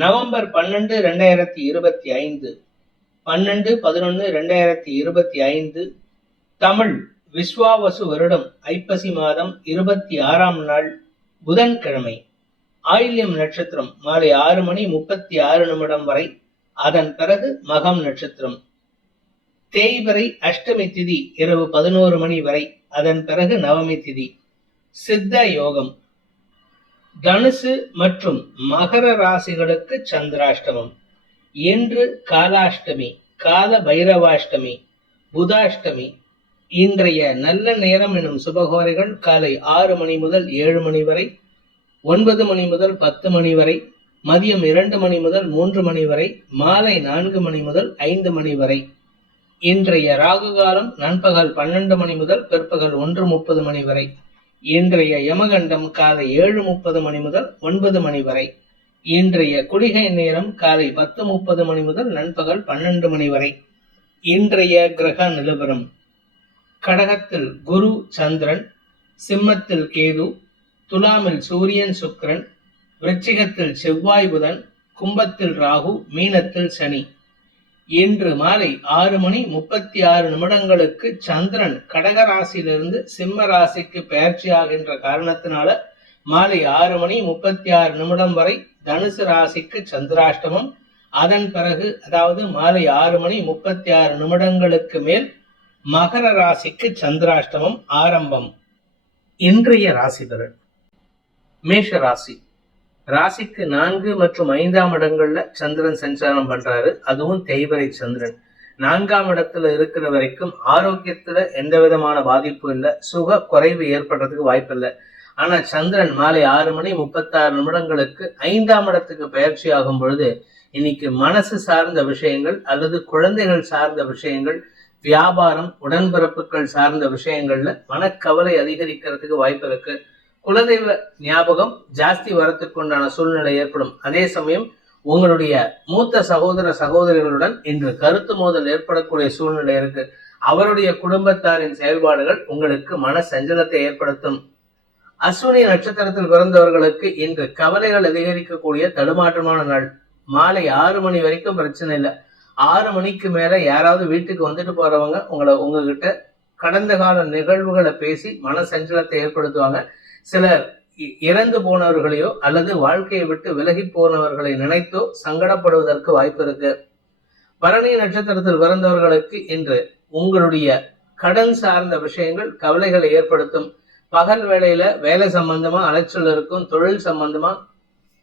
November 12, 2025 12/11/2025 Tamil Vishvavasu வருடம் ஐப்பசி மாதம் 26ஆம் நாள் புதன்கிழமை. ஆயில்யம் நட்சத்திரம் மாலை 6:36 வரை, அதன் பிறகு மகம் நட்சத்திரம். தேய்பிறை அஷ்டமி திதி இரவு 11 மணி வரை, அதன் பிறகு நவமி திதி. சித்த யோகம். தனுசு மற்றும் மகர ராசிகளுக்கு சந்திராஷ்டமம். இன்று காலாஷ்டமி, கால பைரவாஷ்டமி, புதாஷ்டமி. இன்றைய நல்ல நேரம் எனும் சுபகோரைகள் காலை 6 மணி முதல் 7 மணி வரை, 9 மணி முதல் 10 மணி வரை, மதியம் 2 மணி முதல் 3 மணி வரை, மாலை 4 மணி முதல் 5 மணி வரை. இன்றைய ராகு காலம் நண்பகல் 12 மணி முதல் பிற்பகல் 1:30 மணி வரை. இன்றைய யமகண்டம் காலை 7:30 மணி முதல் 9 மணி வரை. இன்றைய குளிகை நேரம் காலை 10:30 மணி முதல் நண்பகல் 12 மணி வரை. இன்றைய கிரக நிலவரம்: கடகத்தில் குரு சந்திரன், சிம்மத்தில் கேது, துலாமில் சூரியன் சுக்கிரன், விருச்சிகத்தில் செவ்வாய் புதன், கும்பத்தில் ராகு, மீனத்தில் சனி. இன்று மாலை 6:36 சந்திரன் கடக ராசியிலிருந்து சிம்ம ராசிக்கு பெயர்ச்சியாகின்ற காரணத்தினால மாலை 6:36 வரை தனுசு ராசிக்கு சந்திராஷ்டமம். அதன் பிறகு, அதாவது மாலை 6:36 மேல் மகர ராசிக்கு சந்திராஷ்டமம் ஆரம்பம். இன்றைய ராசி பலன். மேஷ ராசி. ராசிக்கு 4 மற்றும் 5ஆம் இடங்கள்ல சந்திரன் சஞ்சாரம் பண்றாரு. அதுவும் தேய்பிறை சந்திரன். 4ஆம் இடத்துல இருக்கிற வரைக்கும் ஆரோக்கியத்துல எந்த விதமான பாதிப்பும் இல்லை, சுக குறைவு ஏற்படுறதுக்கு வாய்ப்பு இல்லை. ஆனா சந்திரன் மாலை 6:36 5ஆம் இடத்துக்கு பயிற்சி ஆகும் பொழுது இன்னைக்கு மனசு சார்ந்த விஷயங்கள் அல்லது குழந்தைகள் சார்ந்த விஷயங்கள், வியாபாரம், உடன்பிறப்புகள் சார்ந்த விஷயங்கள்ல மனக்கவலை அதிகரிக்கிறதுக்கு வாய்ப்பு இருக்கு. குலதெய்வ ஞாபகம் ஜாஸ்தி வரத்துக்கு உண்டான சூழ்நிலை ஏற்படும். அதே சமயம் உங்களுடைய மூத்த சகோதர சகோதரிகளுடன் இன்று கருத்து மோதல் ஏற்படக்கூடிய சூழ்நிலை இருக்கு. அவருடைய குடும்பத்தாரின் செயல்பாடுகள் உங்களுக்கு மன சஞ்சலத்தை ஏற்படுத்தும். அஸ்வினி நட்சத்திரத்தில் பிறந்தவர்களுக்கு இன்று கவலைகள் அதிகரிக்கக்கூடிய தடுமாற்றமான நாள். மாலை 6 மணி வரைக்கும் பிரச்சனை இல்லை. 6 மணிக்கு மேல யாராவது வீட்டுக்கு வந்துட்டு போறவங்க உங்ககிட்ட கடந்த கால நிகழ்வுகளை பேசி மன சஞ்சலத்தை ஏற்படுத்துவாங்க. சிலர் இறந்து போனவர்களையோ அல்லது வாழ்க்கையை விட்டு விலகி போனவர்களை நினைத்தோ சங்கடப்படுவதற்கு வாய்ப்பு இருக்கு. பரணி நட்சத்திரத்தில் பிறந்தவர்களுக்கு இன்று உங்களுடைய கடன் சார்ந்த விஷயங்கள் கவலைகளை ஏற்படுத்தும். பகல் வேளையில வேலை சம்பந்தமா அலைச்சல் இருக்கும், தொழில் சம்பந்தமா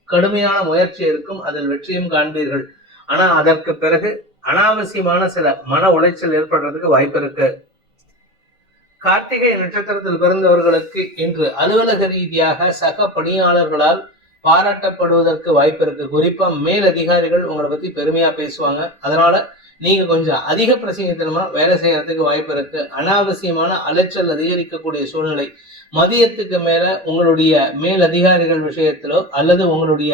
கடுமையான முயற்சி இருக்கும், அதில் வெற்றியும் காண்பீர்கள். ஆனா அதற்கு பிறகு அனாவசியமான சில மன உளைச்சல் ஏற்படுறதுக்கு வாய்ப்பு இருக்கு. கார்த்திகை நட்சத்திரத்தில் பிறந்தவர்களுக்கு இன்று அலுவலக ரீதியாக சக பணியாளர்களால் பாராட்டப்படுவதற்கு வாய்ப்பு இருக்கு. குறிப்பா மேல் அதிகாரிகள் உங்களை பத்தி பெருமையா பேசுவாங்க. அதனால நீங்க கொஞ்சம் அதிக பிரசங்கத்தனமா வேலை செய்யறதுக்கு வாய்ப்பு இருக்கு. அனாவசியமான அலைச்சல் அதிகரிக்கக்கூடிய சூழ்நிலை. மதியத்துக்கு மேல உங்களுடைய மேல் அதிகாரிகள் விஷயத்திலோ அல்லது உங்களுடைய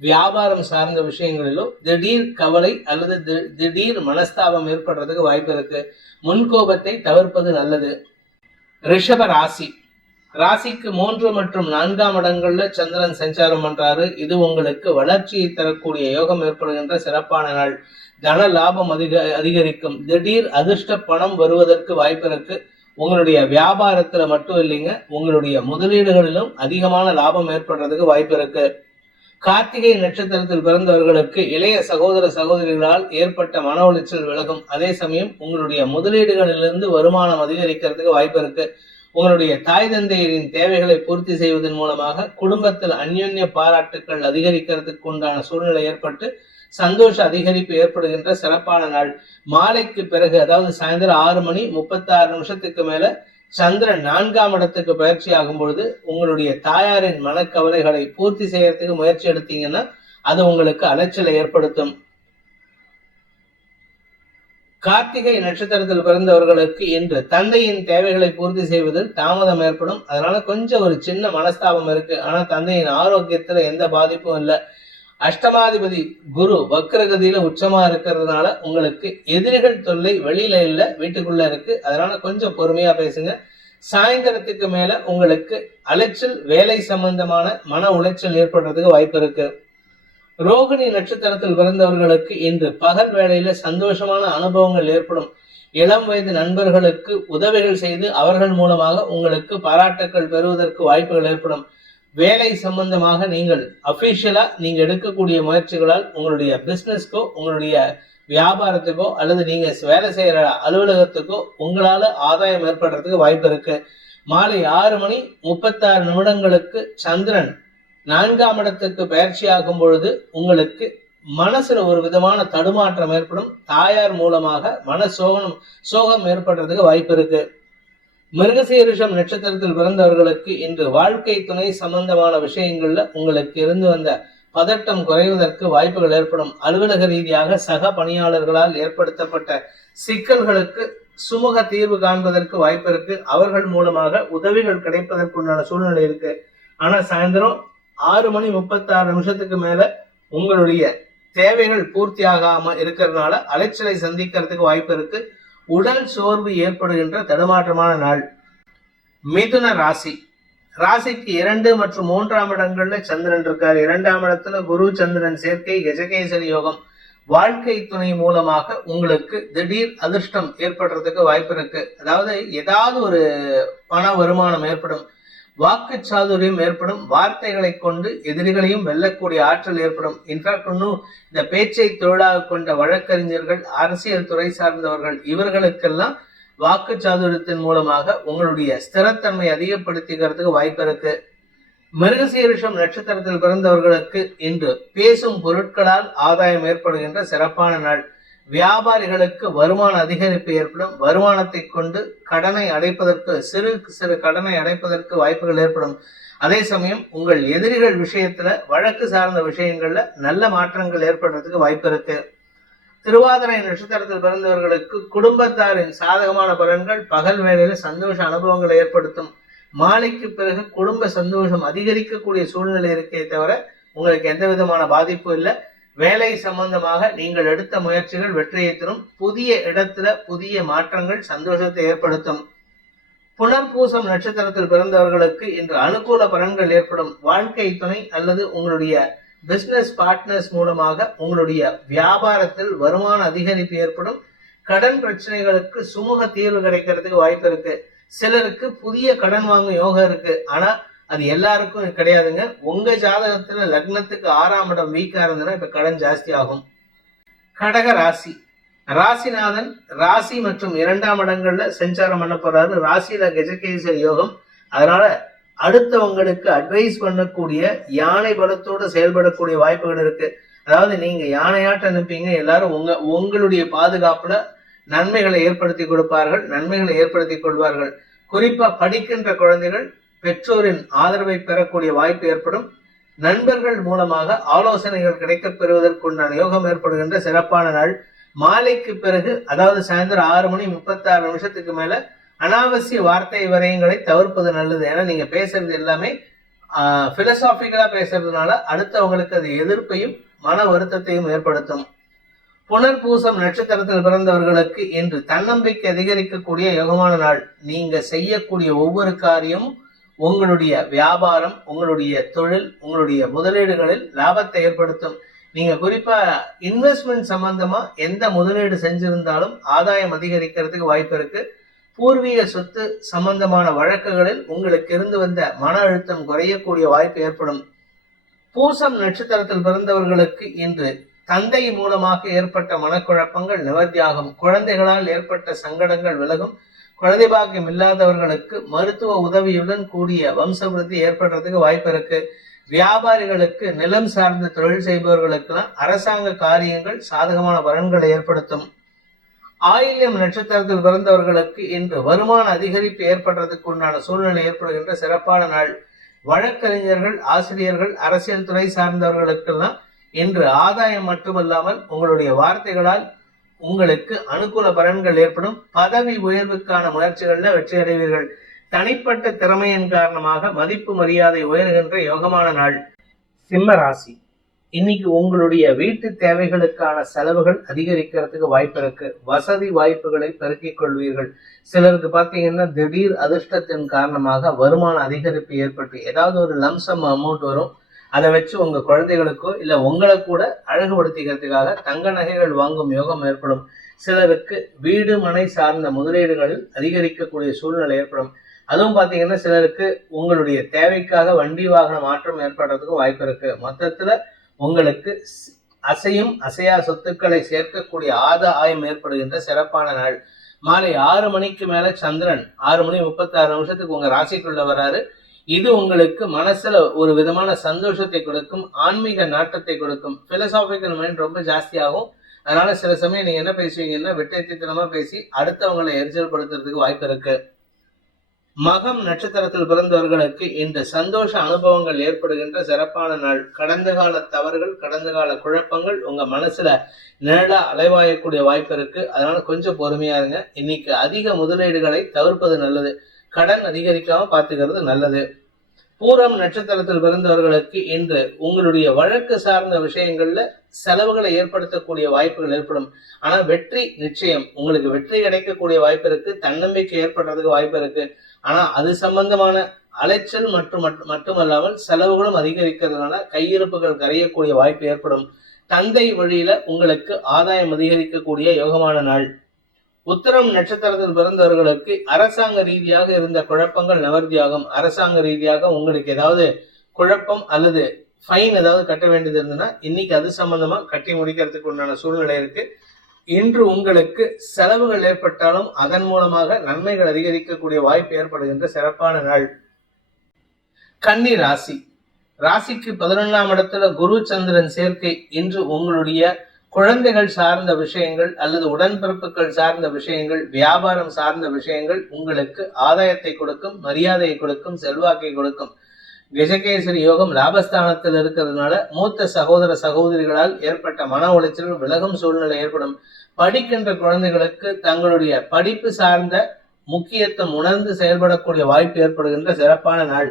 வியாபாரம் சார்ந்த விஷயங்களிலோ திடீர் கவலை அல்லது திடீர் மனஸ்தாபம் ஏற்படுறதுக்கு வாய்ப்பு இருக்கு. முன்கோபத்தை தவிர்ப்பது நல்லது. ரிஷப ராசி. ராசிக்கு 3 மற்றும் 4ஆம் இடங்கள்ல சந்திரன் சஞ்சாரம் பண்றாரு. இது உங்களுக்கு வளர்ச்சியை தரக்கூடிய யோகம் ஏற்படுகின்ற சிறப்பான நாள். தன லாபம் அதிகரிக்கும். திடீர் அதிர்ஷ்ட பணம் வருவதற்கு வாய்ப்பு இருக்கு. உங்களுடைய வியாபாரத்துல மட்டும் இல்லைங்க, உங்களுடைய முதலீடுகளிலும் அதிகமான லாபம் ஏற்படுறதுக்கு வாய்ப்பு இருக்கு. கார்த்திகை நட்சத்திரத்தில் பிறந்தவர்களுக்கு இளைய சகோதர சகோதரிகளால் ஏற்பட்ட மன உளைச்சல் விலகும். அதே சமயம் உங்களுடைய முதலீடுகளிலிருந்து வருமானம் அதிகரிக்கிறதுக்கு வாய்ப்பு இருக்கு. உங்களுடைய தாய் தந்தையரின் தேவைகளை பூர்த்தி செய்வதன் மூலமாக குடும்பத்தில் அந்யோன்ய பாராட்டுக்கள் அதிகரிக்கிறதுக்கு உண்டான சூழ்நிலை ஏற்பட்டு சந்தோஷ அதிகரிப்பு ஏற்படுகின்ற சிறப்பான நாள். மாலைக்கு பிறகு, அதாவது சாயந்தரம் 6:36 மேல சந்திரன் 4ஆம் இடத்துக்கு பயிற்சி ஆகும் பொழுது உங்களுடைய தாயாரின் மனக்கவலைகளை பூர்த்தி செய்யறதுக்கு முயற்சி எடுத்தீங்கன்னா அது உங்களுக்கு அலைச்சலை ஏற்படுத்தும். கார்த்திகை நட்சத்திரத்தில் பிறந்தவர்களுக்கு இன்று தந்தையின் தேவைகளை பூர்த்தி செய்வதில் தாமதம் ஏற்படும். அதனால கொஞ்சம் ஒரு சின்ன மனஸ்தாபம் இருக்கு. ஆனா தந்தையின் ஆரோக்கியத்துல எந்த பாதிப்பும் இல்லை. அஷ்டமாதிபதி குரு வக்ரகதியில உச்சமா இருக்கிறதுனால உங்களுக்கு எதிரிகள் தொல்லை வெளியில இல்ல, வீட்டுக்குள்ள இருக்கு. அதனால கொஞ்சம் பொறுமையா பேசுங்க. சாயந்தரத்துக்கு மேல உங்களுக்கு அலைச்சல், வேலை சம்பந்தமான மன உளைச்சல் ஏற்படுறதுக்கு வாய்ப்பு இருக்கு. ரோகிணி நட்சத்திரத்தில் பிறந்தவர்களுக்கு இன்று பகல் வேளையில சந்தோஷமான அனுபவங்கள் ஏற்படும். இளம் வயது நண்பர்களுக்கு உதவிகள் செய்து அவர்கள் மூலமாக உங்களுக்கு பாராட்டுக்கள் பெறுவதற்கு வாய்ப்புகள் ஏற்படும். வேலை சம்பந்தமாக நீங்கள் அபிஷியலா நீங்க எடுக்கக்கூடிய முயற்சிகளால் உங்களுடைய பிசினஸ்க்கோ உங்களுடைய வியாபாரத்துக்கோ அல்லது நீங்க வேலை செய்யற அலுவலகத்துக்கோ உங்களால ஆதாயம் ஏற்படுறதுக்கு வாய்ப்பு இருக்கு. மாலை 6:36 சந்திரன் 4ஆம் இடத்துக்கு பயிற்சியாகும் பொழுது உங்களுக்கு மனசுல ஒரு விதமான தடுமாற்றம் ஏற்படும். தாயார் மூலமாக சோகம் ஏற்படுறதுக்கு வாய்ப்பு இருக்கு. மிருகசீரிஷம் நட்சத்திரத்தில் பிறந்தவர்களுக்கு இன்று வாழ்க்கை துணை சம்பந்தமான விஷயங்கள்ல உங்களுக்கு இருந்து வந்த பதட்டம் குறைவதற்கு வாய்ப்புகள் ஏற்படும். அலுவலக ரீதியாக சக பணியாளர்களால் ஏற்படுத்தப்பட்ட சிக்கல்களுக்கு சுமூக தீர்வு காண்பதற்கு வாய்ப்பு இருக்கு. அவர்கள் மூலமாக உதவிகள் கிடைப்பதற்குண்டான சூழ்நிலை இருக்கு. ஆனா சாயந்தரம் 6:36 மேல உங்களுடைய தேவைகள் பூர்த்தி ஆகாம இருக்கிறதுனால அலைச்சலை சந்திக்கிறதுக்கு வாய்ப்பு இருக்கு. உடல் சோர்வு ஏற்படுகின்ற தடுமாற்றமான நாள். மிதுன ராசி. ராசிக்கு 2 மற்றும் 3ஆம் இடங்கள்ல சந்திரன் இருக்காரு. 2ஆம் இடத்துல குரு சந்திரன் சேர்க்கை, கஜகேசரி யோகம். வாழ்க்கை துணை மூலமாக உங்களுக்கு திடீர் அதிர்ஷ்டம் ஏற்படுறதுக்கு வாய்ப்பு இருக்கு. அதாவது ஏதாவது ஒரு பண வருமானம் ஏற்படும். வாக்கு சாதுரியம் ஏற்படும். வார்த்தைகளை கொண்டு எதிரிகளையும் வெல்லக்கூடிய ஆற்றல் ஏற்படும். இன்ஃபேக்ட் இன்னும் இந்த பேச்சை தொழிலாக கொண்ட வழக்கறிஞர்கள், அரசியல் துறை சார்ந்தவர்கள், இவர்களுக்கெல்லாம் வாக்கு சாதுரியத்தின் மூலமாக உங்களுடைய ஸ்திரத்தன்மை அதிகப்படுத்திக்கிறதுக்கு வாய்ப்பு இருக்கு. மிருகசீரிஷம் நட்சத்திரத்தில் பிறந்தவர்களுக்கு இன்று பேசும் பொருட்களால் ஆதாயம் ஏற்படுகின்ற சிறப்பான நாள். வியாபாரிகளுக்கு வருமான அதிகரிப்பு ஏற்படும். வருமானத்தை கொண்டு கடனை அடைப்பதற்கு சிறு கடனை அடைப்பதற்கு வாய்ப்புகள் ஏற்படும். அதே சமயம் உங்கள் எதிரிகள் விஷயத்துல வழக்கு சார்ந்த விஷயங்கள்ல நல்ல மாற்றங்கள் ஏற்படுறதுக்கு வாய்ப்பு இருக்கு. திருவாதிரை நட்சத்திரத்தில் பிறந்தவர்களுக்கு குடும்பத்தாரின் சாதகமான பலன்கள் பகல் வேளையில சந்தோஷ அனுபவங்களை ஏற்படுத்தும். மாலைக்கு பிறகு குடும்ப சந்தோஷம் அதிகரிக்கக்கூடிய சூழ்நிலை இருக்கே தவிர உங்களுக்கு எந்த விதமான பாதிப்பும் இல்லை. வேலை சம்பந்தமாக நீங்கள் எடுத்த முயற்சிகள் வெற்றியை தரும். புதிய இடத்துல புதிய மாற்றங்கள் சந்தோஷத்தை ஏற்படுத்தும். புனர்பூசம் நட்சத்திரத்தில் பிறந்தவர்களுக்கு இன்று அனுகூல பலன்கள் ஏற்படும். வாழ்க்கை துணை அல்லது உங்களுடைய பிசினஸ் பார்ட்னர்ஸ் மூலமாக உங்களுடைய வியாபாரத்தில் வருமான அதிகரிப்பு ஏற்படும். கடன் பிரச்சனைகளுக்கு சுமூக தீர்வு கிடைக்கிறதுக்கு வாய்ப்பு இருக்கு. சிலருக்கு புதிய கடன் வாங்கும் யோகம் இருக்கு. ஆனா அது எல்லாருக்கும் கிடையாதுங்க. உங்க ஜாதகத்துல லக்னத்துக்கு 6ஆம் இடம் வீக்கா இருந்ததுன்னா இப்ப கடன் ஜாஸ்தி ஆகும். கடக ராசி. ராசிநாதன் ராசி மற்றும் 2ஆம் இடங்கள்ல சஞ்சாரம் பண்ண போறாரு. ராசியில கஜகேசரி யோகம். அதனால அடுத்தவங்களுக்கு அட்வைஸ் பண்ணக்கூடிய யானை பலத்தோடு செயல்படக்கூடிய வாய்ப்புகள் இருக்கு. அதாவது நீங்க யானையாட்ட அனுப்பீங்க, எல்லாரும் உங்களுடைய பாதுகாப்புல நன்மைகளை ஏற்படுத்தி கொடுப்பார்கள், நன்மைகளை ஏற்படுத்தி கொள்வார்கள். குறிப்பா படிக்கின்ற குழந்தைகள் பெற்றோரின் ஆதரவை பெறக்கூடிய வாய்ப்பு ஏற்படும். நண்பர்கள் மூலமாக ஆலோசனைகள் கிடைக்கப் பெறுவதற்குண்டான யோகம் ஏற்படுகின்ற சிறப்பான நாள். மாலைக்கு பிறகு, அதாவது சாயந்தரம் 6:36 மேல அனாவசிய வார்த்தை வரையங்களை தவிர்ப்பது நல்லது. ஏன்னா நீங்க பேசுறது எல்லாமே பிலசாபிக்கலா பேசுறதுனால அடுத்தவங்களுக்கு அது எதிர்ப்பையும் மன வருத்தத்தையும் ஏற்படுத்தும். புனர்பூசம் நட்சத்திரத்தில் பிறந்தவர்களுக்கு இன்று தன்னம்பிக்கை அதிகரிக்கக்கூடிய யோகமான நாள். நீங்க செய்யக்கூடிய ஒவ்வொரு காரியமும் உங்களுடைய வியாபாரம், உங்களுடைய தொழில், உங்களுடைய முதலீடுகளில் லாபத்தை ஏற்படுத்தும். நீங்க குறிப்பா இன்வெஸ்ட்மெண்ட் சம்பந்தமா எந்த முதலீடு செஞ்சிருந்தாலும் ஆதாயம் அதிகரிக்கிறதுக்கு வாய்ப்பு இருக்கு. பூர்வீக சொத்து சம்பந்தமான வழக்குகளில் உங்களுக்கு இருந்து வந்த மன அழுத்தம் குறையக்கூடிய வாய்ப்பு ஏற்படும். பூசம் நட்சத்திரத்தில் பிறந்தவர்களுக்கு இன்று தந்தை மூலமாக ஏற்பட்ட மனக்குழப்பங்கள் நிவர்த்தியாகும். குழந்தைகளால் ஏற்பட்ட சங்கடங்கள் விலகும். குழந்தை பாக்கியம் இல்லாதவர்களுக்கு மருத்துவ உதவியுடன் கூடிய வம்சவிருத்தி ஏற்படுறதுக்கு வாய்ப்பு இருக்கு. வியாபாரிகளுக்கு, நிலம் சார்ந்த தொழில் செய்பவர்களுக்கெல்லாம் அரசாங்க காரியங்கள் சாதகமான பலன்களை ஏற்படுத்தும். ஆயில்யம் நட்சத்திரத்தில் பிறந்தவர்களுக்கு இன்று வருமான அதிகரிப்பு ஏற்படுறதுக்கு உண்டான சூழ்நிலை ஏற்படுகின்ற சிறப்பான நாள். வழக்கறிஞர்கள், ஆசிரியர்கள், அரசியல் துறை சார்ந்தவர்களுக்கெல்லாம் இன்று ஆதாயம் மட்டுமல்லாமல் உங்களுடைய வார்த்தைகளால் உங்களுக்கு அனுகூல பலன்கள் ஏற்படும். பதவி உயர்வுக்கான முயற்சிகள்ல வெற்றி அடைவீர்கள். தனிப்பட்ட திறமையின் காரணமாக மதிப்பு மரியாதை உயர்கின்ற யோகமான நாள். சிம்ம ராசி. இன்னைக்கு உங்களுடைய வீட்டு தேவைகளுக்கான செலவுகள் அதிகரிக்கிறதுக்கு வாய்ப்பு இருக்கு. வசதி வாய்ப்புகளை பெருக்கிக் கொள்வீர்கள். சிலருக்கு பாத்தீங்கன்னா திடீர் அதிர்ஷ்டத்தின் காரணமாக வருமான அதிகரிப்பு ஏற்பட்டு ஏதாவது ஒரு லம்சம் அமௌண்ட் வரும். அதை வச்சு உங்க குழந்தைகளுக்கோ இல்ல உங்களை கூட அழகுபடுத்திக்கிறதுக்காக தங்க நகைகள் வாங்கும் யோகம் ஏற்படும். சிலருக்கு வீடு மனை சார்ந்த முதலீடுகளில் அதிகரிக்கக்கூடிய சூழ்நிலை ஏற்படும். அதுவும் பாத்தீங்கன்னா சிலருக்கு உங்களுடைய தேவைக்காக வண்டி வாகன மாற்றம் ஏற்படுறதுக்கும் வாய்ப்பு இருக்கு. மொத்தத்துல உங்களுக்கு அசையும் அசையா சொத்துக்களை சேர்க்கக்கூடிய ஆதாயம் ஏற்படுகின்ற சிறப்பான நாள். மாலை 6 மணிக்கு மேல சந்திரன் 6:36 உங்க ராசிக்குள்ள வராரு. இது உங்களுக்கு மனசுல ஒரு விதமான சந்தோஷத்தை கொடுக்கும், ஆன்மீக நாட்டத்தை கொடுக்கும். பிலசாபிக்கல் மைண்ட் ரொம்ப ஜாஸ்தியாகும். அதனால சில சமயம் நீங்க என்ன பேசுவீங்கன்னா வெட்டத்தித்தனமா பேசி அடுத்தவங்களை எரிச்சல் படுத்துறதுக்கு வாய்ப்பு இருக்கு. மகம் நட்சத்திரத்தில் பிறந்தவர்களுக்கு இந்த சந்தோஷ அனுபவங்கள் ஏற்படுகின்ற சிறப்பான நாள். கடந்த கால தவறுகள், கடந்த கால குழப்பங்கள் உங்க மனசுல நிழலா அலைவாயக்கூடிய வாய்ப்பு இருக்கு. அதனால கொஞ்சம் பொறுமையா இருங்க. இன்னைக்கு அதிக முதலீடுகளை தவிர்ப்பது நல்லது. கடன் அதிகரிக்காம பாத்துக்கிறது நல்லது. பூரம் நட்சத்திரத்தில் பிறந்தவர்களுக்கு இன்று உங்களுடைய வழக்கு சார்ந்த விஷயங்கள்ல செலவுகளை ஏற்படுத்தக்கூடிய வாய்ப்புகள் ஏற்படும். ஆனா வெற்றி நிச்சயம். உங்களுக்கு வெற்றி கிடைக்கக்கூடிய வாய்ப்பு இருக்கு. தன்னம்பிக்கை ஏற்படுறதுக்கு வாய்ப்பு இருக்கு. ஆனா அது சம்பந்தமான அலைச்சல் மட்டுமல்லாமல் செலவுகளும் அதிகரிக்கிறதுனால கையிருப்புகள் கரையக்கூடிய வாய்ப்பு ஏற்படும். தந்தை வழியில உங்களுக்கு ஆதாயம் அதிகரிக்கக்கூடிய யோகமான நாள். உத்திரம் நட்சத்திரத்தில் பிறந்தவர்களுக்கு அரசாங்க ரீதியாக இருந்த குழப்பங்கள் நிவர்த்தியாகும். அரசாங்க ரீதியாக உங்களுக்கு ஏதாவது குழப்பம் அல்லது ஃபைன் ஏதாவது கட்ட வேண்டியது இருந்ததுன்னா இன்னைக்கு அது சம்பந்தமா கட்டி முடிக்கிறதுக்கு உண்டான சூழ்நிலை இருக்கு. இன்று உங்களுக்கு செலவுகள் ஏற்பட்டாலும் அதன் மூலமாக நன்மைகள் அதிகரிக்கக்கூடிய வாய்ப்பு ஏற்படுகின்ற சிறப்பான நாள். கன்னி ராசி. ராசிக்கு 11ஆம் இடத்துல குரு சந்திரன் சேர்க்கை இன்று உங்களுடைய குழந்தைகள் சார்ந்த விஷயங்கள் அல்லது உடன்பிறப்புகள் சார்ந்த விஷயங்கள், வியாபாரம் சார்ந்த விஷயங்கள் உங்களுக்கு ஆதாயத்தை கொடுக்கும், மரியாதையை கொடுக்கும், செல்வாக்கை கொடுக்கும். கஜகேசரி யோகம் லாபஸ்தானத்தில் இருக்கிறதுனால மூத்த சகோதர சகோதரிகளால் ஏற்பட்ட மன உளைச்சல் விலகும் சூழ்நிலை ஏற்படும். படிக்கின்ற குழந்தைகளுக்கு தங்களுடைய படிப்பு சார்ந்த முக்கியத்துவம் உணர்ந்து செயல்படக்கூடிய வாய்ப்பு ஏற்படுகின்ற சிறப்பான நாள்.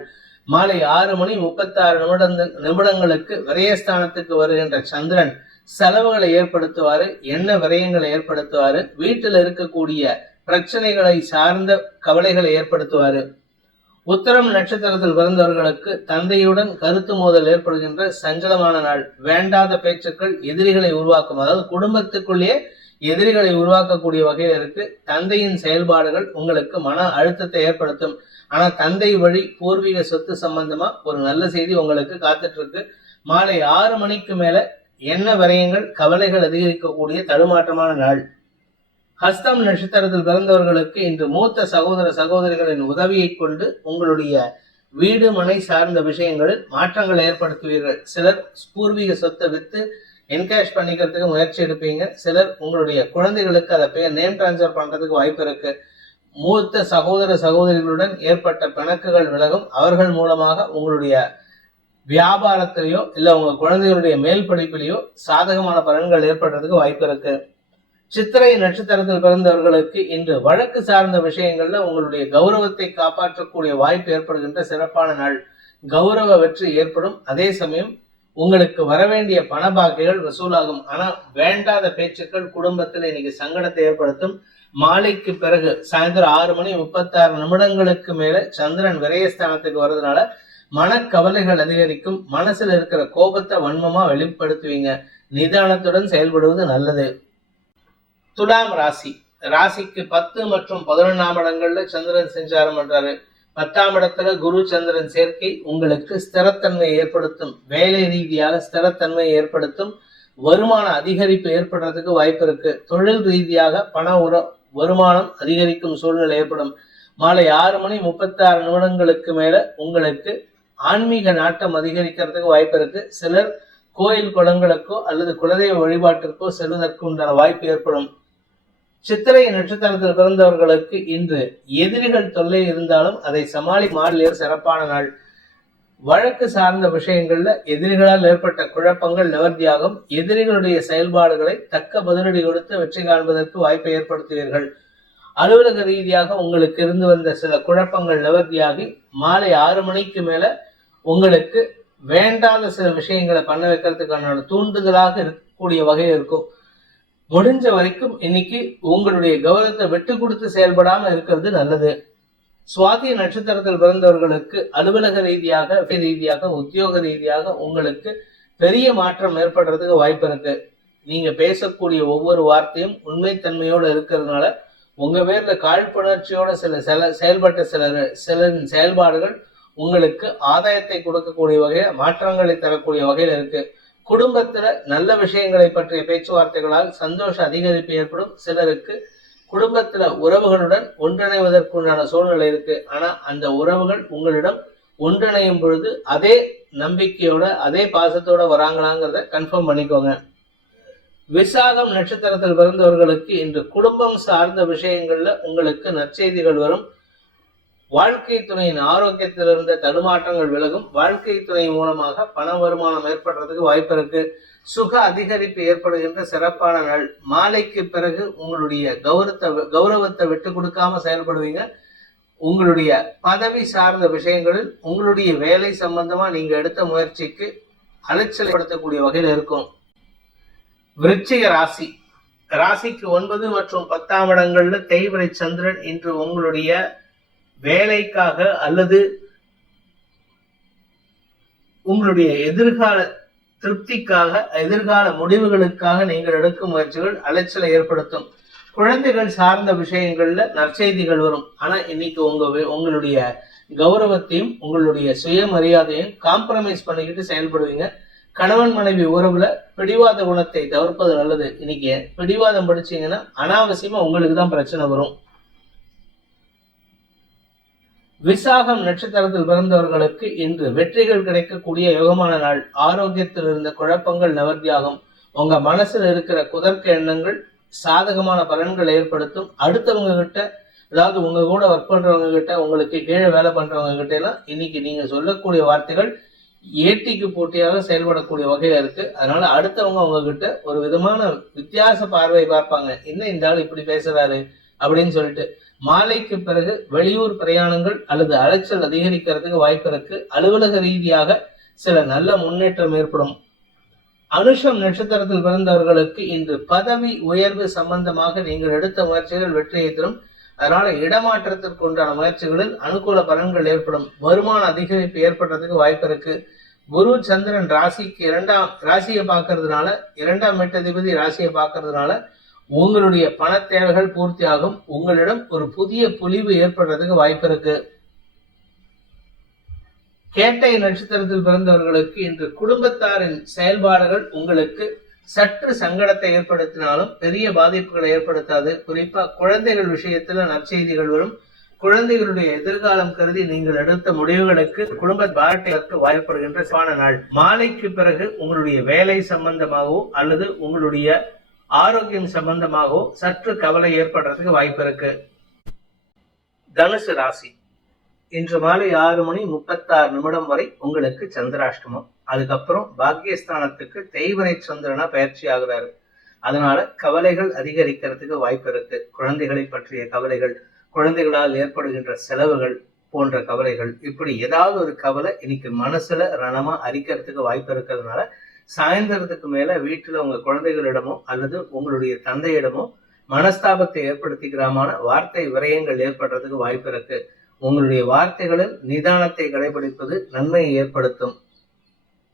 மாலை 6:36 விரயஸ்தானத்துக்கு வருகின்ற சந்திரன் செலவுகளை ஏற்படுத்துவாரு, எண்ண விரயங்களை ஏற்படுத்துவாரு, வீட்டில் இருக்கக்கூடிய பிரச்சனைகளை சார்ந்த கவலைகளை ஏற்படுத்துவாரு. உத்திரம் நட்சத்திரத்தில் பிறந்தவர்களுக்கு தந்தையுடன் கருத்து மோதல் ஏற்படுகின்ற சஞ்சலமான நாள். வேண்டாத பேச்சுக்கள் எதிரிகளை உருவாக்கும். அதாவது குடும்பத்துக்குள்ளேயே எதிரிகளை உருவாக்கக்கூடிய வகையில் இருக்கு. தந்தையின் செயல்பாடுகள் உங்களுக்கு மன அழுத்தத்தை ஏற்படுத்தும். ஆனா தந்தை வழி பூர்வீக சொத்து சம்பந்தமா ஒரு நல்ல செய்தி உங்களுக்கு காத்துட்டு இருக்கு. மாலை 6 மணிக்கு மேல எண்ண விரயங்கள், கவலைகள் அதிகரிக்கக்கூடிய தடுமாற்றமான நாள். ஹஸ்தம் நட்சத்திரத்தில் பிறந்தவர்களுக்கு இன்று மூத்த சகோதர சகோதரிகளின் உதவியை கொண்டு உங்களுடைய வீடு மனை சார்ந்த விஷயங்களில் மாற்றங்களை ஏற்படுத்துவீர்கள். சிலர் பூர்வீக சொத்தை வித்து என்கேஷ் பண்ணிக்கிறதுக்கு முயற்சி எடுப்பீங்க. சிலர் உங்களுடைய குழந்தைகளுக்கு அதை பேர் நேம் டிரான்ஸ்ஃபர் பண்றதுக்கு வாய்ப்பு இருக்கு. மூத்த சகோதர சகோதரிகளுடன் ஏற்பட்ட பிணக்குகள் விலகும். அவர்கள் மூலமாக உங்களுடைய வியாபாரத்திலேயோ இல்ல உங்க குழந்தைகளுடைய மேல் படிப்பிலேயோ சாதகமான பலன்கள் ஏற்படுறதுக்கு வாய்ப்பு இருக்கு. சித்திரை நட்சத்திரத்தில் பிறந்தவர்களுக்கு இன்று வழக்கு சார்ந்த விஷயங்கள்ல உங்களுடைய கௌரவத்தை காப்பாற்றக்கூடிய வாய்ப்பு ஏற்படுகின்ற சிறப்பான நாள். கௌரவ வெற்றி ஏற்படும். அதே சமயம் உங்களுக்கு வரவேண்டிய பண பாக்கிகள் வசூலாகும். ஆனா வேண்டாத பேச்சுக்கள் குடும்பத்தில் இன்னைக்கு சங்கடத்தை ஏற்படுத்தும். மாலைக்கு பிறகு சாயந்தரம் 6:36 மேல சந்திரன் விரயஸ்தானத்துக்கு வர்றதுனால மனக்கவலைகள் அதிகரிக்கும். மனசுல இருக்கிற கோபத்தை வன்மமா வெளிப்படுத்துவீங்க. நிதானத்துடன் செயல்படுவது நல்லது. துலாம் ராசி. ராசிக்கு 10 மற்றும் 11ஆம் இடங்கள்ல சந்திரன் சஞ்சாரம் பண்றாரு. 10ஆம் இடத்துல குரு சந்திரன் சேர்க்கை உங்களுக்கு ஸ்திரத்தன்மையை ஏற்படுத்தும். வேலை ரீதியாக ஸ்திரத்தன்மையை ஏற்படுத்தும். வருமான அதிகரிப்பு ஏற்படுறதுக்கு வாய்ப்பு இருக்கு. தொழில் ரீதியாக பண வருமானம் அதிகரிக்கும் சூழ்நிலை ஏற்படும். மாலை 6:36 மேல உங்களுக்கு ஆன்மீக நாட்டம் அதிகரிக்கிறதுக்கு வாய்ப்பு இருக்கு. சிலர் கோயில் குளங்களுக்கோ அல்லது குலதெய்வ வழிபாட்டிற்கோ செல்வதற்கு உண்டான வாய்ப்பு ஏற்படும். சித்திரை நட்சத்திரத்தில் பிறந்தவர்களுக்கு இன்று எதிரிகள் தொல்லை இருந்தாலும் அதை சமாளிக்க சிறப்பான நாள். வழக்கு சார்ந்த விஷயங்கள்ல எதிரிகளால் ஏற்பட்ட குழப்பங்கள் நிவர்த்தியாகும். எதிரிகளுடைய செயல்பாடுகளை தக்க பதிலடி கொடுத்து வெற்றி காண்பதற்கு வாய்ப்பை ஏற்படுத்துவீர்கள். அலுவலக ரீதியாக உங்களுக்கு இருந்து வந்த சில குழப்பங்கள் நிவர்த்தியாகி மாலை 6 மேல உங்களுக்கு வேண்டாத சில விஷயங்களை பண்ண வைக்கிறதுக்கான தூண்டுதலாக இருக்கக்கூடிய வகையில் இருக்கும். முடிஞ்ச வரைக்கும் இன்னைக்கு உங்களுடைய கௌரவத்தை விட்டு கொடுத்து செயல்படாம இருக்கிறது நல்லது. சுவாதி நட்சத்திரத்தில் பிறந்தவர்களுக்கு அலுவலக ரீதியாக உத்தியோக ரீதியாக உங்களுக்கு பெரிய மாற்றம் ஏற்படுறதுக்கு வாய்ப்பு இருக்கு. நீங்க பேசக்கூடிய ஒவ்வொரு வார்த்தையும் உண்மைத்தன்மையோட இருக்கிறதுனால உங்க பேர்ல காழ்ப்புணர்ச்சியோட செயல்பட்ட சிலரின் செயல்பாடுகள் உங்களுக்கு ஆதாயத்தை கொடுக்கக்கூடிய வகையில மாற்றங்களை தரக்கூடிய வகையில இருக்கு. குடும்பத்துல நல்ல விஷயங்களை பற்றிய பேச்சுவார்த்தைகளால் சந்தோஷ அதிகரிப்பு ஏற்படும். சிலருக்கு குடும்பத்துல உறவுகளுடன் ஒன்றிணைவதற்குண்டான சூழ்நிலை இருக்கு. ஆனா அந்த உறவுகள் உங்களிடம் ஒன்றிணையும் பொழுது அதே நம்பிக்கையோட அதே பாசத்தோட வராங்களாங்கிறத கன்ஃபார்ம் பண்ணிக்கோங்க. விசாகம் நட்சத்திரத்தில் பிறந்தவர்களுக்கு இன்று குடும்பம் சார்ந்த விஷயங்கள்ல உங்களுக்கு நற்செய்திகள் வரும். வாழ்க்கை துணையின் ஆரோக்கியத்தில் இருந்த தடுமாற்றங்கள் விலகும். வாழ்க்கை துணை மூலமாக பண வருமானம் ஏற்படுறதுக்கு வாய்ப்பு இருக்கு. சுக அதிகரிப்பு ஏற்படுகின்ற சிறப்பான நாள். மாலைக்கு பிறகு உங்களுடைய கௌரவத்தை விட்டு கொடுக்காம செயல்படுவீங்க. உங்களுடைய பதவி சார்ந்த விஷயங்களில் உங்களுடைய வேலை சம்பந்தமா நீங்க எடுத்த முயற்சிக்கு அலைச்சல்படுத்தக்கூடிய வகையில் இருக்கும். விருச்சிக ராசிக்கு 9 மற்றும் 10ஆம் இடங்கள்ல தேய்பிறை சந்திரன் இன்று உங்களுடைய வேலைக்காக அல்லது உங்களுடைய எதிர்கால திருப்திக்காக எதிர்கால முடிவுகளுக்காக நீங்கள் எடுக்கும் முயற்சிகள் அலைச்சலை ஏற்படுத்தும். குழந்தைகள் சார்ந்த விஷயங்கள்ல நற்செய்திகள் வரும். ஆனா இன்னைக்கு உங்களுடைய கௌரவத்தையும் உங்களுடைய சுயமரியாதையும் காம்ப்ரமைஸ் பண்ணிக்கிட்டு செயல்படுவீங்க. கணவன் மனைவி உறவுல பிடிவாத குணத்தை தவிர்ப்பது நல்லது. இன்னைக்கு பிடிவாதம் படிச்சீங்கன்னா அனாவசியமா உங்களுக்கு தான் பிரச்சனை வரும். விசாகம் நட்சத்திரத்தில் பிறந்தவர்களுக்கு இன்று வெற்றிகள் கிடைக்கக்கூடிய யோகமான நாள். ஆரோக்கியத்தில் இருந்த குழப்பங்கள் நிவர்த்தியாகும். உங்க மனசுல இருக்கிற குதர்க்க எண்ணங்கள் சாதகமான பலன்கள் ஏற்படுத்தும். அடுத்தவங்க கிட்ட, அதாவது உங்க கூட ஒர்க் பண்றவங்க கிட்ட, உங்களுக்கு கீழே வேலை பண்றவங்க கிட்ட எல்லாம் இன்னைக்கு நீங்க சொல்லக்கூடிய வார்த்தைகள் ஏட்டிக்கு போட்டியாக செயல்படக்கூடிய வகையில இருக்கு. அதனால அடுத்தவங்க உங்ககிட்ட ஒரு விதமான வித்தியாச பார்வை பார்ப்பாங்க. என்ன இந்த ஆள் இப்படி பேசுறாரு அப்படின்னு சொல்லிட்டு. மாலைக்கு பிறகு வெளியூர் பிரயாணங்கள் அல்லது அலைச்சல் அதிகரிக்கிறதுக்கு வாய்ப்பு இருக்கு. அலுவலக ரீதியாக சில நல்ல முன்னேற்றம் ஏற்படும். அனுஷம் நட்சத்திரத்தில் பிறந்தவர்களுக்கு இன்று பதவி உயர்வு சம்பந்தமாக நீங்கள் எடுத்த முயற்சிகள் வெற்றியை தரும். அதனால இடமாற்றத்திற்கு உண்டான முயற்சிகளில் அனுகூல பலன்கள் ஏற்படும். வருமான அதிகரிப்பு ஏற்படுறதுக்கு வாய்ப்பு இருக்கு. குரு சந்திரன் ராசியை பார்க்கறதுனால, 2ஆம் வீட்டதிபதி ராசியை பார்க்கறதுனால உங்களுடைய பண தேவைகள் பூர்த்தி ஆகும். உங்களிடம் ஒரு புதிய பொலிவு ஏற்படுறதுக்கு வாய்ப்பு இருக்கு. கேட்டை நட்சத்திரத்தில் பிறந்தவர்களுக்கு இன்று குடும்பத்தாரின் செயல்பாடுகள் உங்களுக்கு சற்று சங்கடத்தை ஏற்படுத்தினாலும் பெரிய பாதிப்புகளை ஏற்படுத்தாது. குறிப்பா குழந்தைகள் விஷயத்துல நற்செய்திகள் வரும். குழந்தைகளுடைய எதிர்காலம் கருதி நீங்கள் எடுத்த முடிவுகளுக்கு குடும்ப பாராட்டுக்கு வாய்ப்படுகின்ற சிறப்பான நாள். மாலைக்கு பிறகு உங்களுடைய வேலை சம்பந்தமாகவோ அல்லது உங்களுடைய ஆரோக்கியம் சம்பந்தமாகவோ சற்று கவலை ஏற்படுறதுக்கு வாய்ப்பு இருக்கு. தனுசு ராசி இன்று மாலை 6:36 வரை உங்களுக்கு சந்திராஷ்டமம். அதுக்கப்புறம் பாக்கியஸ்தானத்துக்கு தேய்பிறை சந்திரனா பயிற்சி ஆகுறாரு. அதனால கவலைகள் அதிகரிக்கிறதுக்கு வாய்ப்பு இருக்கு. குழந்தைகளை பற்றிய கவலைகள், குழந்தைகளால் ஏற்படுகின்ற செலவுகள் போன்ற கவலைகள், இப்படி ஏதாவது ஒரு கவலை இன்னைக்கு மனசுல ரணமா அரிக்கிறதுக்கு வாய்ப்பு இருக்கிறதுனால சாயந்தரத்துக்கு மேல வீட்டுல உங்க குழந்தைகளிடமோ அல்லது உங்களுடைய தந்தையிடமோ மனஸ்தாபத்தை ஏற்படுத்திக்கிறாமான வார்த்தை விரயங்கள் ஏற்படுறதுக்கு வாய்ப்பு இருக்கு. உங்களுடைய வார்த்தைகளில் நிதானத்தை கடைபிடிப்பது நன்மையை ஏற்படுத்தும்.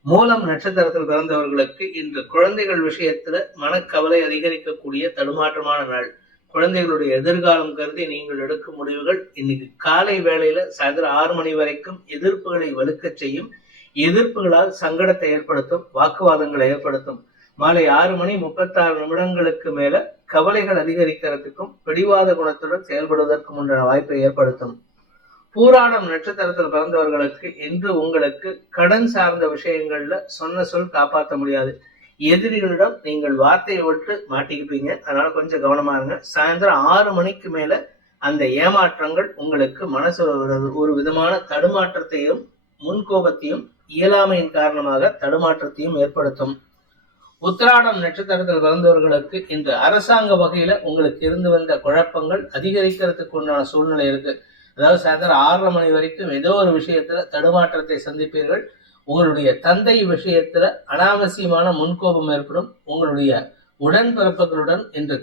மூலம் நட்சத்திரத்தில் பிறந்தவர்களுக்கு இன்று குழந்தைகள் விஷயத்துல மனக்கவலை அதிகரிக்கக்கூடிய தடுமாற்றமான நாள். குழந்தைகளுடைய எதிர்காலம் கருதி நீங்கள் எடுக்கும் முடிவுகள் இன்னைக்கு காலை வேளையில சாயந்தரம் 6 மணி வரைக்கும் எதிர்ப்புகளை வலுக்க செய்யும். எதிர்ப்புகளால் சங்கடத்தை ஏற்படுத்தும், வாக்குவாதங்களை ஏற்படுத்தும். மாலை 6:36 மேல கவலைகள் அதிகரிக்கிறதுக்கும் பிடிவாத குணத்துடன் செயல்படுவதற்கும் உண்டான வாய்ப்பை ஏற்படுத்தும். பூராடம் நட்சத்திரத்தில் பிறந்தவர்களுக்கு இன்று உங்களுக்கு கடன் சார்ந்த விஷயங்கள்ல சொன்ன சொல் காப்பாற்ற முடியாது. எதிரிகளிடம் நீங்கள் வார்த்தையை விட்டு மாட்டிக்கிப்பீங்க. அதனால கொஞ்சம் கவனமா இருங்க. சாயந்தரம் 6 மணிக்கு மேல அந்த ஏமாற்றங்கள் உங்களுக்கு மனசு ஒரு விதமான தடுமாற்றத்தையும் முன்கோபத்தையும் இயலாமையின் காரணமாக தடுமாற்றத்தையும் ஏற்படுத்தும். உத்திராடம் நட்சத்திரத்தில் பிறந்தவர்களுக்கு இன்று அரசாங்க வகையில உங்களுக்கு இருந்து வந்த குழப்பங்கள் அதிகரிக்கிறதுக்கு உண்டான சூழ்நிலை இருக்கு. அதாவது சாயந்தரம் 6:30 மணி வரைக்கும் ஏதோ ஒரு விஷயத்துல தடுமாற்றத்தை சந்திப்பீர்கள். உங்களுடைய தந்தை விஷயத்துல அனாவசியமான முன்கோபம் ஏற்படும். உங்களுடைய உடன்பிறப்புகளுடன் இன்று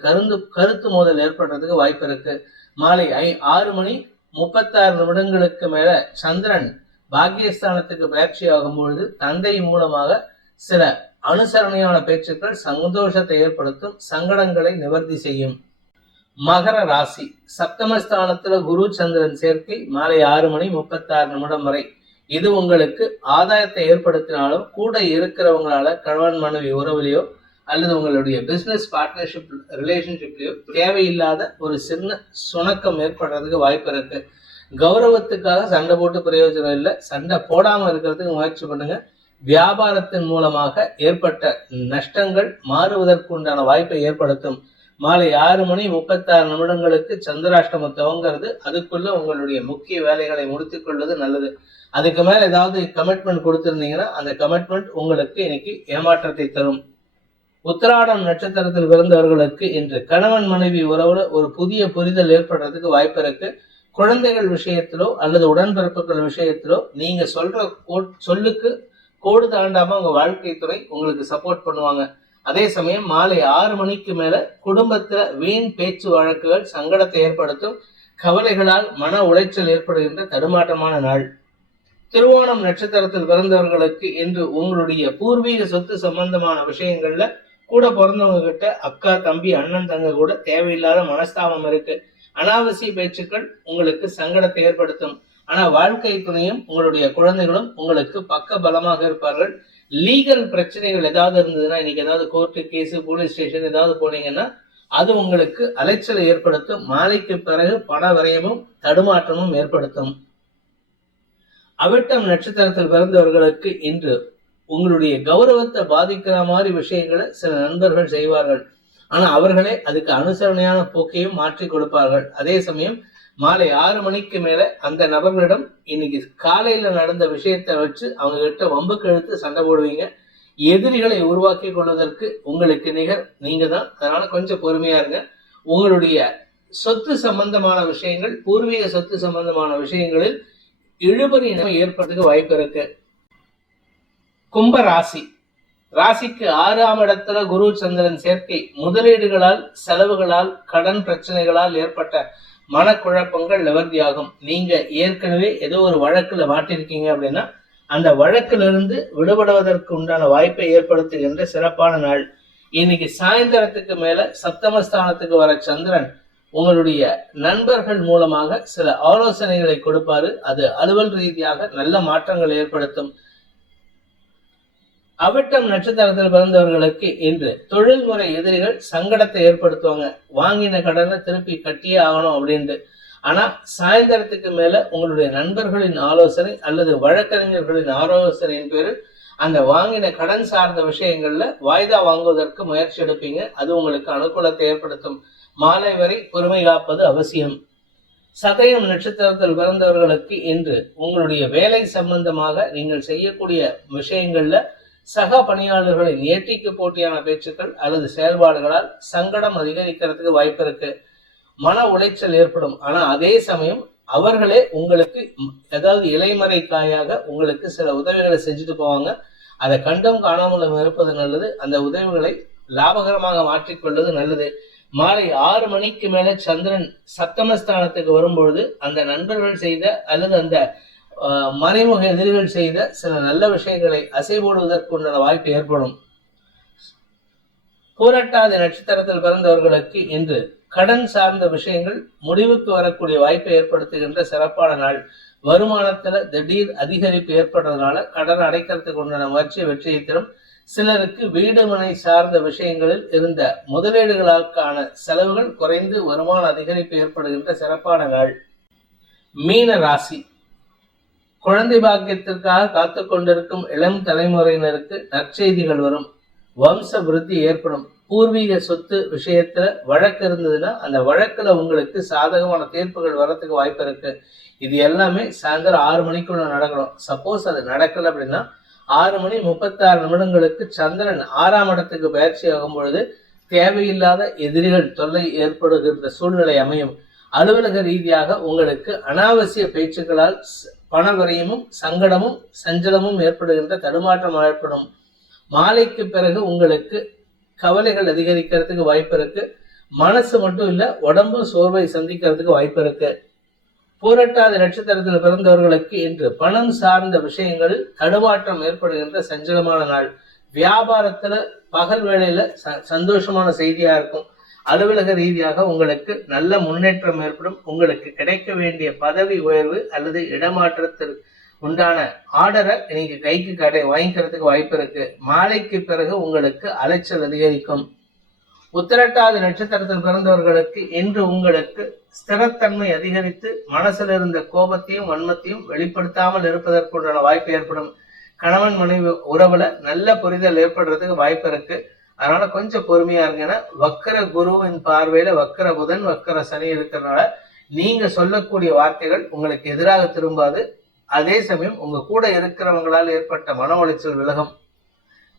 கருத்து மோதல் ஏற்படுறதுக்கு வாய்ப்பு இருக்கு. மாலை 6:00 36 நிமிடங்களுக்கு மேல சந்திரன் பாக்கியஸ்தானத்துக்கு பயிற்சி ஆகும் பொழுது தந்தை மூலமாக சில அனுசரணையான பேச்சுக்கள் சந்தோஷத்தை ஏற்படுத்தும், சங்கடங்களை நிவர்த்தி செய்யும். மகர ராசி சப்தமஸ்தானத்துல குரு சந்திரன் சேர்க்கை மாலை 6:36 வரை. இது உங்களுக்கு ஆதாயத்தை ஏற்படுத்தினாலும் கூட இருக்கிறவங்களால கணவன் மனைவி உறவுலையோ அல்லது உங்களுடைய பிசினஸ் பார்ட்னர்ஷிப் ரிலேஷன்ஷிப்லயோ தேவையில்லாத ஒரு சின்ன சுணக்கம் ஏற்படுறதுக்கு வாய்ப்பு இருக்கு. கௌரவத்துக்காக சண்டை போட்டு பிரயோஜனம் இல்லை, சண்டை போடாம இருக்கிறதுக்கு முயற்சி பண்ணுங்க. வியாபாரத்தின் மூலமாக ஏற்பட்ட நஷ்டங்கள் மாறுவதற்கு உண்டான வாய்ப்பை ஏற்படுத்தும். மாலை 6:36 சந்திராஷ்டமம் துவங்கிறது. அதுக்குள்ள உங்களுடைய முக்கிய வேலைகளை முடித்துக் கொள்வது நல்லது. அதுக்கு மேல ஏதாவது கமிட்மெண்ட் கொடுத்திருந்தீங்கன்னா அந்த கமிட்மெண்ட் உங்களுக்கு இன்னைக்கு ஏமாற்றத்தை தரும். உத்திராடம் நட்சத்திரத்தில் பிறந்தவர்களுக்கு இன்று கணவன் மனைவி உறவுல ஒரு புதிய புரிதல் ஏற்படுறதுக்கு வாய்ப்பு இருக்கு. குழந்தைகள் விஷயத்திலோ அல்லது உடன்பிறப்புகள் விஷயத்திலோ நீங்க சொல்ற சொல்லுக்கு கோடு தாண்டாம உங்க வாழ்க்கை துறை உங்களுக்கு சப்போர்ட் பண்ணுவாங்க. அதே சமயம் மாலை 6 மணிக்கு மேல குடும்பத்துல வீண் பேச்சு வழக்குகள் சங்கடத்தை ஏற்படுத்தும். கவலைகளால் மன உளைச்சல் ஏற்படுகின்ற தடுமாற்றமான நாள். திருவோணம் நட்சத்திரத்தில் பிறந்தவர்களுக்கு இன்று உங்களுடைய பூர்வீக சொத்து சம்பந்தமான விஷயங்கள்ல கூட பிறந்தவங்க கிட்ட அக்கா தம்பி அண்ணன் தங்க கூட தேவையில்லாத மனஸ்தாபம் இருக்கு. அனாவசிய பேச்சுக்கள் உங்களுக்கு சங்கடத்தை ஏற்படுத்தும். ஆனா வாழ்க்கை துணையும் உங்களுடைய குழந்தைகளும் உங்களுக்கு பக்க பலமாக இருப்பார்கள். லீகல் பிரச்சனைகள் ஏதாவது இருந்ததுன்னா, இன்னைக்கு ஏதாவது கோர்ட்டு கேஸ் போலீஸ் ஸ்டேஷன் ஏதாவது போனீங்கன்னா அது உங்களுக்கு அலைச்சலை ஏற்படுத்தும். மாலைக்கு பிறகு பண விரயமும் தடுமாற்றமும் ஏற்படுத்தும். அவிட்டம் நட்சத்திரத்தில் பிறந்தவர்களுக்கு இன்று உங்களுடைய கௌரவத்தை பாதிக்கிற மாதிரி விஷயங்களை சில நண்பர்கள் செய்வார்கள். ஆனா அவர்களே அதுக்கு அனுசரணையான போக்கையும் மாற்றி கொடுப்பார்கள். அதே சமயம் மாலை 6 மணிக்கு மேல அந்த நபர்களிடம் இன்னைக்கு காலையில நடந்த விஷயத்தை வச்சு அவங்க கிட்ட வம்புக்கு இழுத்து சண்டை போடுவீங்க. எதிரிகளை உருவாக்கி கொள்வதற்கு உங்களுக்கு நிகர் நீங்க தான். அதனால கொஞ்சம் பொறுமையா இருங்க. உங்களுடைய சொத்து சம்பந்தமான விஷயங்கள், பூர்வீக சொத்து சம்பந்தமான விஷயங்களில் இழுபறி ஏற்படுறதுக்கு வாய்ப்பு இருக்கு. கும்ப ராசி ராசிக்கு 6ஆம் இடத்துல குரு சந்திரன் சேர்க்கை முதலீடுகளால், செலவுகளால், கடன் பிரச்சனைகளால் ஏற்பட்ட மனக்குழப்பங்கள் நிவர்த்தியாகும். நீங்க ஏற்கனவே ஏதோ ஒரு வழக்குல மாட்டிருக்கீங்க அப்படின்னா அந்த வழக்கிலிருந்து விடுபடுவதற்கு உண்டான வாய்ப்பை ஏற்படுத்துகின்ற சிறப்பான நாள். இன்னைக்கு சாயந்தரத்துக்கு மேல சப்தமஸ்தானத்துக்கு வர சந்திரன் உங்களுடைய நண்பர்கள் மூலமாக சில ஆலோசனைகளை கொடுப்பாரு. அது அலுவல் ரீதியாக நல்ல மாற்றங்கள் ஏற்படுத்தும். அவிட்டம் நட்சத்திரத்தில் பிறந்தவர்களுக்கு இன்று தொழில்முறை எதிரிகள் சங்கடத்தை ஏற்படுத்துவாங்க. வாங்கின கடனை திருப்பி கட்டியே ஆகணும் அப்படின்ட்டு. ஆனா சாயந்தரத்துக்கு மேல உங்களுடைய நண்பர்களின் ஆலோசனை அல்லது வழக்கறிஞர்களின் ஆலோசனையின் பேரில் அந்த வாங்கின கடன் சார்ந்த விஷயங்கள்ல வாய்தா வாங்குவதற்கு முயற்சி எடுப்பீங்க. அது உங்களுக்கு அனுகூலத்தை ஏற்படுத்தும். மாலை வரை பொறுமை காப்பது அவசியம். சதயம் நட்சத்திரத்தில் பிறந்தவர்களுக்கு இன்று உங்களுடைய வேலை சம்பந்தமாக நீங்கள் செய்யக்கூடிய விஷயங்கள்ல சக பணியாளர்களின் ஏட்டிக்கு போட்டியான பேச்சுக்கள் அல்லது செயல்பாடுகளால் சங்கடம் அதிகரிக்கிறதுக்கு வாய்ப்பு இருக்கு. மன உளைச்சல் ஏற்படும். ஆனா அதே சமயம் அவர்களே உங்களுக்கு ஏதாவது இலைமறை காயாக உங்களுக்கு சில உதவிகளை செஞ்சுட்டு போவாங்க. அதை கண்டும் காணாமல் இருப்பது நல்லது. அந்த உதவிகளை லாபகரமாக மாற்றிக்கொள்வது நல்லது. மாலை 6 மணிக்கு மேல சந்திரன் சப்தமஸ்தானத்துக்கு வரும்பொழுது அந்த நண்பர்கள் செய்த அல்லது அந்த மறைமுக எதிரிகள் செய்த சில நல்ல விஷயங்களை அசைபோடுவதற்கு உண்டான வாய்ப்பு ஏற்படும். பூரட்டாதி நட்சத்திரத்தில் பிறந்தவர்களுக்கு இன்று கடன் சார்ந்த விஷயங்கள் முடிவுக்கு வரக்கூடிய வாய்ப்பை ஏற்படுத்துகின்ற சிறப்பான நாள். வருமானத்துல திடீர் அதிகரிப்பு ஏற்படுறதுனால கடன் அடைக்கிறதுக்கு உண்டான முயற்சி வெற்றியை தரும். சிலருக்கு வீடு மனை சார்ந்த விஷயங்களில் இருந்த முதலீடுகளுக்கான செலவுகள் குறைந்து வருமான அதிகரிப்பு ஏற்படுகின்ற சிறப்பான நாள். மீன ராசி குழந்தை பாக்கியத்திற்காக காத்து கொண்டிருக்கும் இளம் தலைமுறையினருக்கு நற்செய்திகள் வரும். வம்ச விருத்தி ஏற்படும். பூர்வீக சொத்து விஷயத்துல வழக்கு இருந்ததுன்னா அந்த வழக்குல உங்களுக்கு சாதகமான தீர்ப்புகள் வரத்துக்கு வாய்ப்பு இருக்கு. இது எல்லாமே சாயந்தரம் 6 மணிக்குள்ள நடக்கணும். சப்போஸ் அது நடக்கல அப்படின்னா 6:36 சந்திரன் 6ஆம் இடத்துக்கு பயிற்சி ஆகும் பொழுது தேவையில்லாத எதிரிகள் தொல்லை ஏற்படுகின்ற சூழ்நிலை அமையும். அலுவலக ரீதியாக உங்களுக்கு அனாவசிய பேச்சுக்களால் பணவரையமும் சங்கடமும் சஞ்சலமும் ஏற்படுகின்ற தடுமாற்றம் ஏற்படும். மாலைக்கு பிறகு உங்களுக்கு கவலைகள் அதிகரிக்கிறதுக்கு வாய்ப்பு இருக்கு. மனசு மட்டும் இல்ல, உடம்பு சோர்வை சந்திக்கிறதுக்கு வாய்ப்பு இருக்கு. பூரட்டாதி நட்சத்திரத்தில் பிறந்தவர்களுக்கு இன்று பணம் சார்ந்த விஷயங்களில் தடுமாற்றம் ஏற்படுகின்ற சஞ்சலமான நாள். வியாபாரத்துல பகல் வேளையில சந்தோஷமான செய்தியா இருக்கும். அலுவலக ரீதியாக உங்களுக்கு நல்ல முன்னேற்றம் ஏற்படும். உங்களுக்கு கிடைக்க வேண்டிய பதவி உயர்வு அல்லது இடமாற்றத்திற்கு உண்டான ஆர்டரை நீங்க கைக்கு வாங்கிக்கிறதுக்கு வாய்ப்பு இருக்கு. மாலைக்கு பிறகு உங்களுக்கு அலைச்சல் அதிகரிக்கும். உத்திரட்டாதி நட்சத்திரத்தில் பிறந்தவர்களுக்கு இன்று உங்களுக்கு ஸ்திரத்தன்மை அதிகரித்து மனசுல இருந்த கோபத்தையும் வன்மத்தையும் வெளிப்படுத்தாமல் இருப்பதற்குண்டான வாய்ப்பு ஏற்படும். கணவன் மனைவி உறவுல நல்ல புரிதல் ஏற்படுறதுக்கு வாய்ப்பு இருக்கு. அதனால கொஞ்சம் பொறுமையா இருங்கன்னா, வக்கர குருவின் பார்வையில வக்கர புதன் வக்கர சனி இருக்கிறதுனால நீங்க சொல்லக்கூடிய வார்த்தைகள் உங்களுக்கு எதிராக திரும்பாது. அதே சமயம் உங்க கூட இருக்கிறவங்களால் ஏற்பட்ட மன உளைச்சல் விலகும்.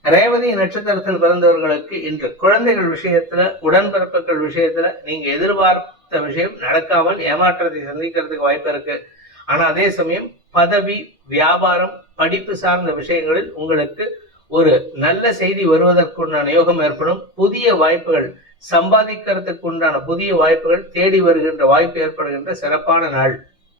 ரேவதி நட்சத்திரத்தில் பிறந்தவர்களுக்கு இன்று குழந்தைகள் விஷயத்துல உடன்பிறப்புகள் விஷயத்துல நீங்க எதிர்பார்த்த விஷயம் நடக்காமல் ஏமாற்றத்தை சந்திக்கிறதுக்கு வாய்ப்பு இருக்கு. ஆனா அதே சமயம் பதவி வியாபாரம் படிப்பு சார்ந்த விஷயங்களில் உங்களுக்கு ஒரு நல்ல செய்தி வருவதற்குண்டான யோகம் ஏற்படும். புதிய வாய்ப்புகள் சம்பாதிக்கிறதுக்கு உண்டான புதிய வாய்ப்புகள் தேடி வருகின்ற வாய்ப்பு ஏற்படுகின்ற சிறப்பான நாள்.